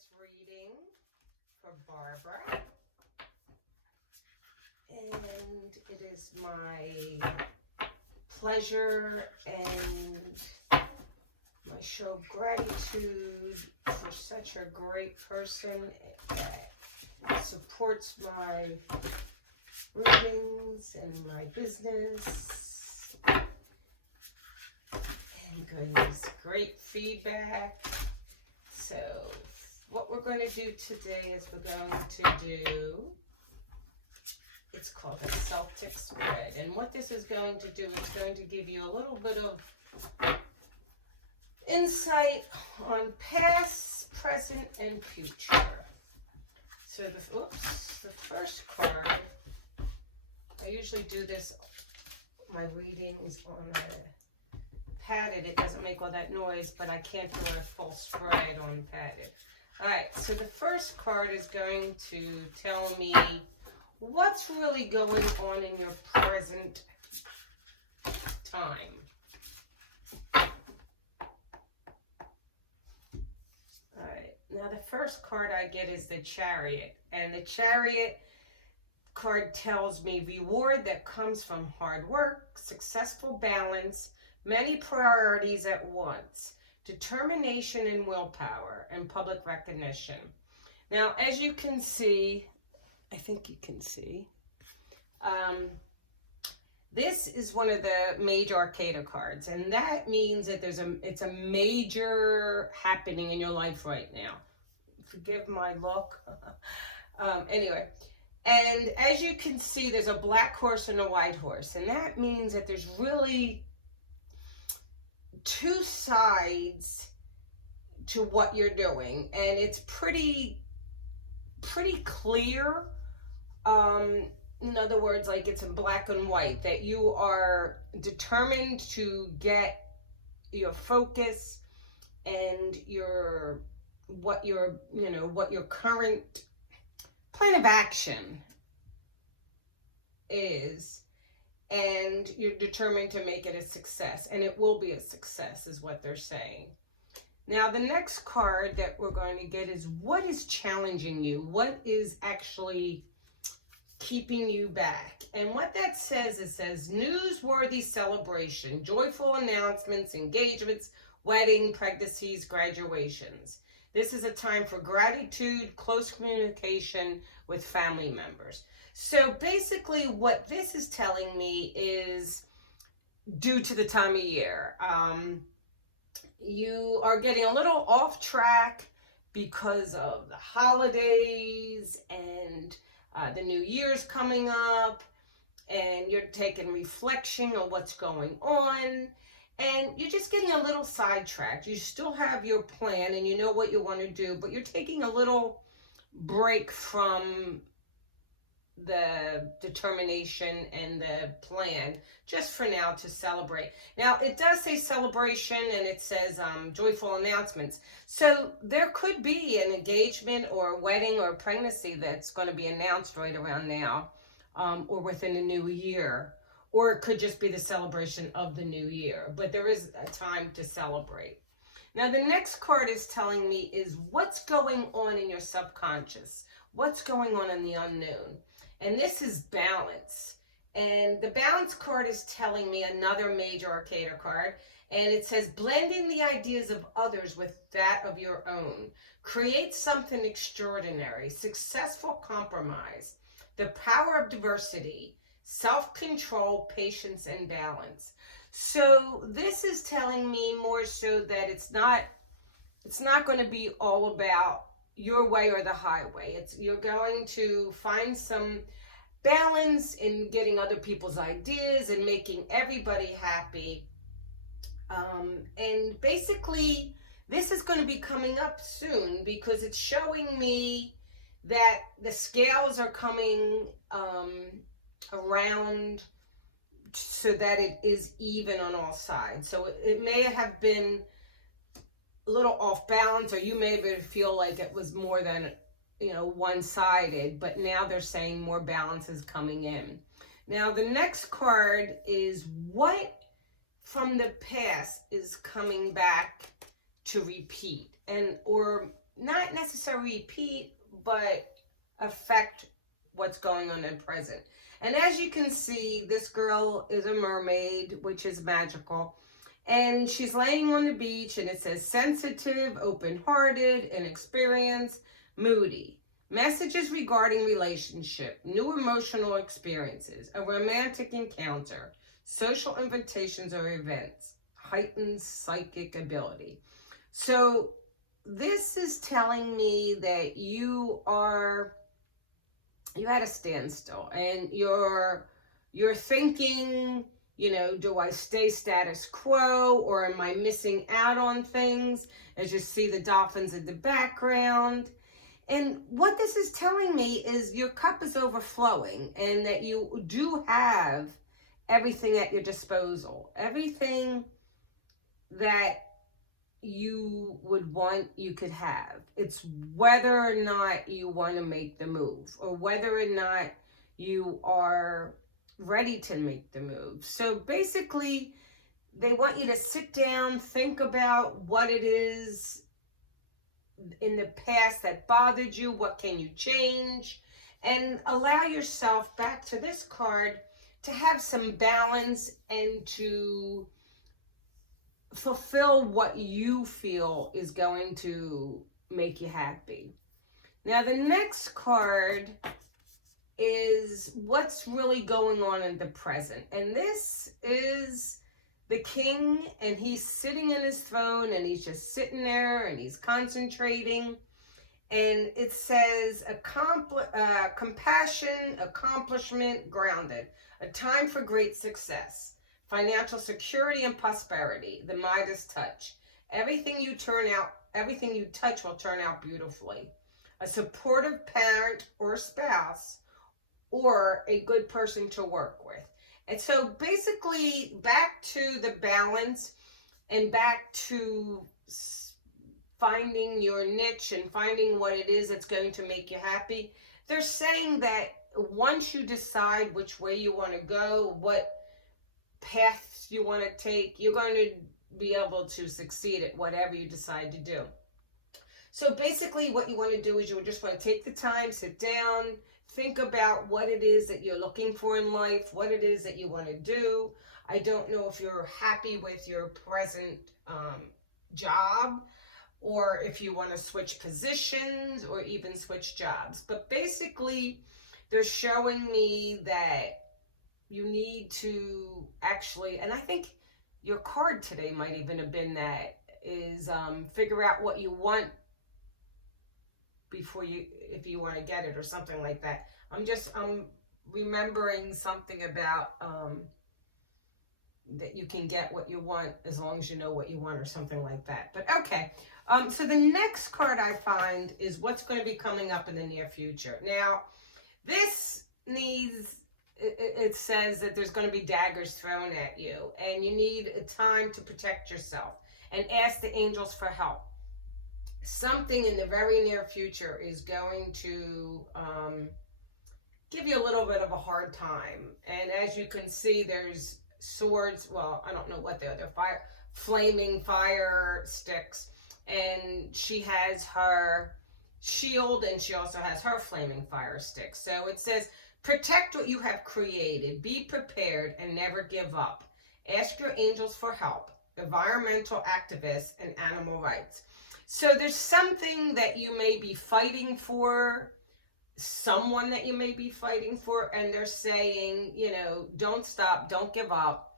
this reading for Barbara, and it is my pleasure and my show of gratitude for such a great person that supports my readings and my business and gives great feedback. So what we're going to do today is we're going to do, it's called a Celtic spread, and what this is going to do is going to give you a little bit of insight on past, present, and future. So the first card, I usually do this, my readings on a padded, it doesn't make all that noise, but I can't do a full spread on padded. Alright, so the first card is going to tell me what's really going on in your present time. Alright, now the first card I get is the Chariot, and the Chariot card tells me reward that comes from hard work, successful balance, many priorities at once, determination and willpower, and public recognition. Now, as you can see, I think you can see, this is one of the major Arcana cards, and that means that it's a major happening in your life right now. Forgive my look. Anyway, and as you can see, there's a black horse and a white horse, and that means that there's really two sides to what you're doing, and it's pretty clear. In other words, like it's in black and white, that you are determined to get your focus and what your current plan of action is, and you're determined to make it a success, and it will be a success is what they're saying. Now the next card that we're going to get is what is challenging you, what is actually keeping you back. And what that says, it says newsworthy celebration, joyful announcements, engagements, wedding, pregnancies, graduations. This is a time for gratitude, close communication with family members. So basically what this is telling me is due to the time of year. You are getting a little off track because of the holidays and the New Year's coming up, and you're taking reflection on what's going on, and you're just getting a little sidetracked. You still have your plan and you know what you want to do, but you're taking a little break from the determination and the plan just for now to celebrate. Now it does say celebration, and it says joyful announcements, so there could be an engagement or a wedding or a pregnancy that's going to be announced right around now, or within the new year, or it could just be the celebration of the new year, but there is a time to celebrate. Now the next card is telling me is what's going on in your subconscious, what's going on in the unknown. And this is balance. And the balance card is telling me another major Arcana card. And it says, blending the ideas of others with that of your own. Create something extraordinary. Successful compromise. The power of diversity. Self-control, patience, and balance. So this is telling me more so that it's not going to be all about your way or the highway. You're going to find some balance in getting other people's ideas and making everybody happy. And basically, this is going to be coming up soon because it's showing me that the scales are coming around so that it is even on all sides. So it may have been a little off balance, or you may feel like it was more than one-sided, but now they're saying more balance is coming in. Now the next card is what from the past is coming back to repeat, and or not necessarily repeat, but affect what's going on in present. And as you can see, this girl is a mermaid, which is magical. And she's laying on the beach, and it says sensitive, open-hearted, inexperienced, moody. Messages regarding relationship, new emotional experiences, a romantic encounter, social invitations or events, heightened psychic ability. So this is telling me that you at a standstill, and you're thinking, do I stay status quo, or am I missing out on things? As you see the dolphins in the background. And what this is telling me is your cup is overflowing, and that you do have everything at your disposal. Everything that you would want, you could have. It's whether or not you want to make the move, or whether or not you are ready to make the move. So basically, they want you to sit down, think about what it is in the past that bothered you, what can you change, and allow yourself, back to this card, to have some balance and to fulfill what you feel is going to make you happy. Now, the next card is what's really going on in the present. And this is the king, and he's sitting in his throne, and he's just sitting there, and he's concentrating. And it says, compassion, accomplishment, grounded. A time for great success. Financial security and prosperity. The Midas touch. Everything you touch will turn out beautifully. A supportive parent or spouse, or a good person to work with. And so basically, back to the balance, and back to finding your niche and finding what it is that's going to make you happy. They're saying that once you decide which way you want to go, what paths you want to take, you're going to be able to succeed at whatever you decide to do. So basically, what you want to do is you just want to take the time, sit down, think about what it is that you're looking for in life, what it is that you want to do. I don't know if you're happy with your present job, or if you want to switch positions, or even switch jobs. But basically, they're showing me that you need to actually, and I think your card today might even have been that, is figure out what you want before if you want to get it, or something like that. I'm remembering something about that you can get what you want as long as you know what you want, or something like that. But okay, so the next card I find is what's going to be coming up in the near future. Now, this needs, it says that there's going to be daggers thrown at you, and you need a time to protect yourself, and ask the angels for help. Something in the very near future is going to give you a little bit of a hard time. And as you can see, there's swords. Well, I don't know what they're flaming fire sticks. And she has her shield, and she also has her flaming fire stick. So it says, protect what you have created, be prepared, and never give up. Ask your angels for help, environmental activists, and animal rights. So there's something that you may be fighting for, someone that you may be fighting for, and they're saying, don't stop, don't give up.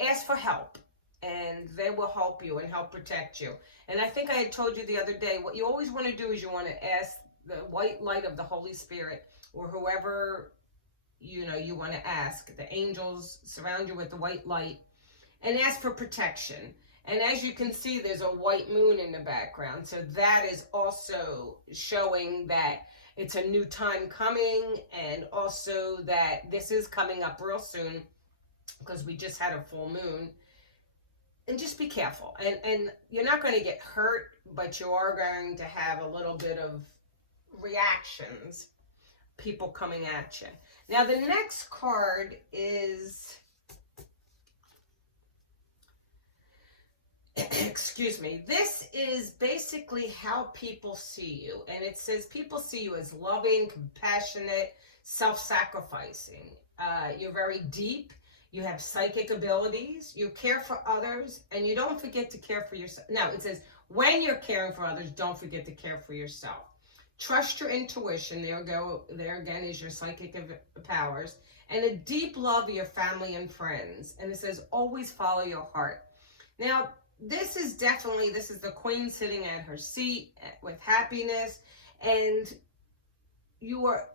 Ask for help, and they will help you and help protect you. And I think I had told you the other day, what you always want to do is you want to ask the white light of the Holy Spirit, or whoever you want to ask. The angels surround you with the white light, and ask for protection. And as you can see, there's a white moon in the background. So that is also showing that it's a new time coming, and also that this is coming up real soon, because we just had a full moon. And just be careful. And you're not going to get hurt, but you are going to have a little bit of reactions, people coming at you. Now, the next card is excuse me, this is basically how people see you. And it says people see you as loving, compassionate, self-sacrificing. You're very deep. You have psychic abilities. You care for others. And you don't forget to care for yourself. Now, it says when you're caring for others, don't forget to care for yourself. Trust your intuition. There again is your psychic powers. And a deep love of your family and friends. And it says always follow your heart. Now, this is the queen sitting at her seat with happiness, and you are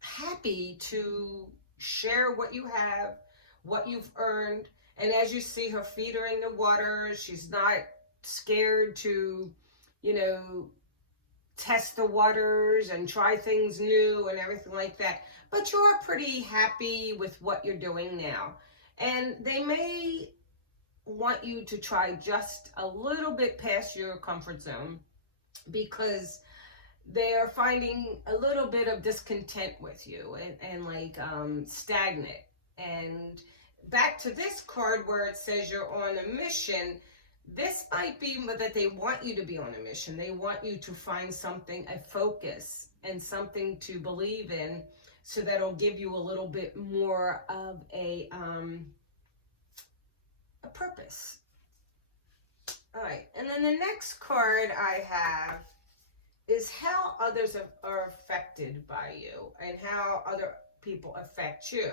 happy to share what you have, what you've earned. And as you see, her feet are in the water. She's not scared to, test the waters and try things new and everything like that. But you're pretty happy with what you're doing now. And they may want you to try just a little bit past your comfort zone because they are finding a little bit of discontent with you and like stagnant. And back to this card where it says you're on a mission, this might be that they want you to be on a mission. They want you to find something, a focus and something to believe in, so that'll give you a little bit more of a purpose. All right, and then the next card I have is how others are affected by you and how other people affect you.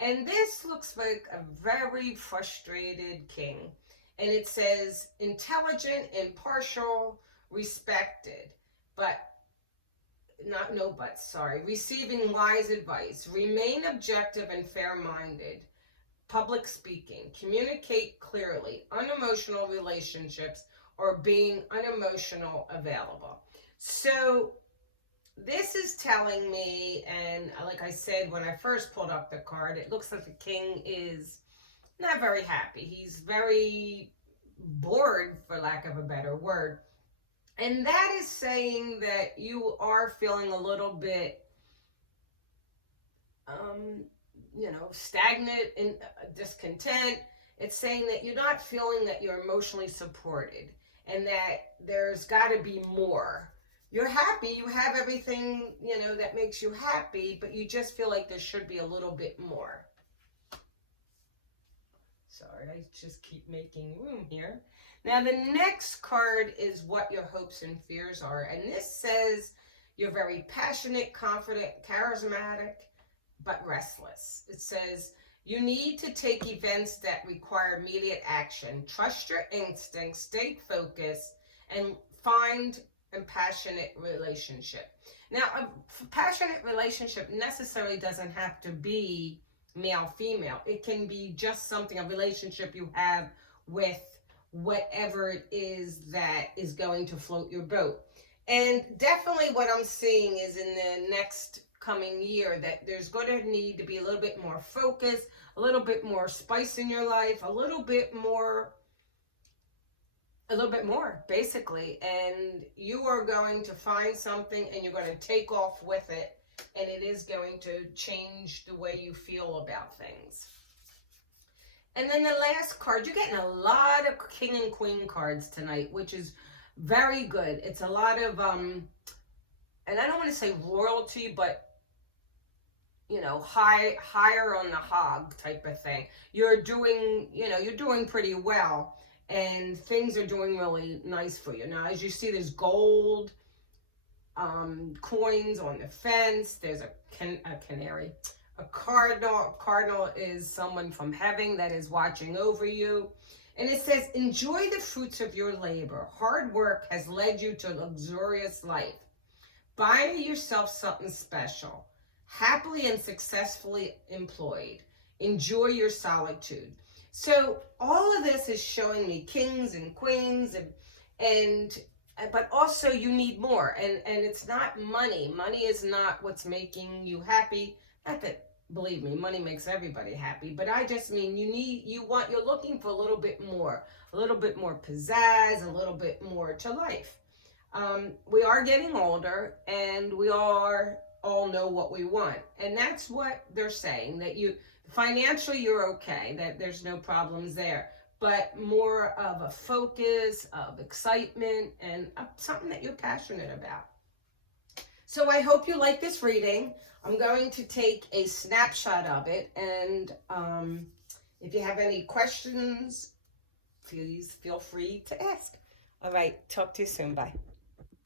And this looks like a very frustrated king. And it says intelligent, impartial, respected, receiving wise advice, remain objective and fair-minded, public speaking, communicate clearly, unemotional relationships, or being unemotional available. So this is telling me, and like I said, when I first pulled up the card, it looks like the king is not very happy. He's very bored, for lack of a better word. And that is saying that you are feeling a little bit, stagnant and discontent. It's saying that you're not feeling that you're emotionally supported and that there's got to be more. You're happy. You have everything, that makes you happy, but you just feel like there should be a little bit more. Sorry, I just keep making room here. Now, the next card is what your hopes and fears are. And this says you're very passionate, confident, charismatic, but restless. It says you need to take events that require immediate action. Trust your instincts, stay focused, and find a passionate relationship. Now, a passionate relationship necessarily doesn't have to be male-female. It can be just something, a relationship you have with whatever it is that is going to float your boat. And definitely what I'm seeing is in the next coming year that there's going to need to be a little bit more focus, a little bit more spice in your life, a little bit more basically, and you are going to find something and you're going to take off with it, and it is going to change the way you feel about things. And then the last card, you're getting a lot of king and queen cards tonight, which is very good. It's a lot of and I don't want to say royalty, but higher on the hog type of thing. You're doing pretty well, and things are doing really nice for you. Now, as you see, there's gold coins on the fence. There's a canary. A cardinal. Cardinal is someone from heaven that is watching over you. And it says, enjoy the fruits of your labor. Hard work has led you to a luxurious life. Buy yourself something special. Happily and successfully employed. Enjoy your solitude. So all of this is showing me kings and queens, but also you need more. And it's not money. Money is not what's making you happy. Not that, believe me, money makes everybody happy, but I just mean you're looking for a little bit more pizzazz, a little bit more to life. We are getting older, and we all know what we want. And that's what they're saying, that financially you're okay, that there's no problems there. but more of a focus, of excitement, and something that you're passionate about. So I hope you like this reading. I'm going to take a snapshot of it, and if you have any questions, please feel free to ask. All right, talk to you soon. Bye.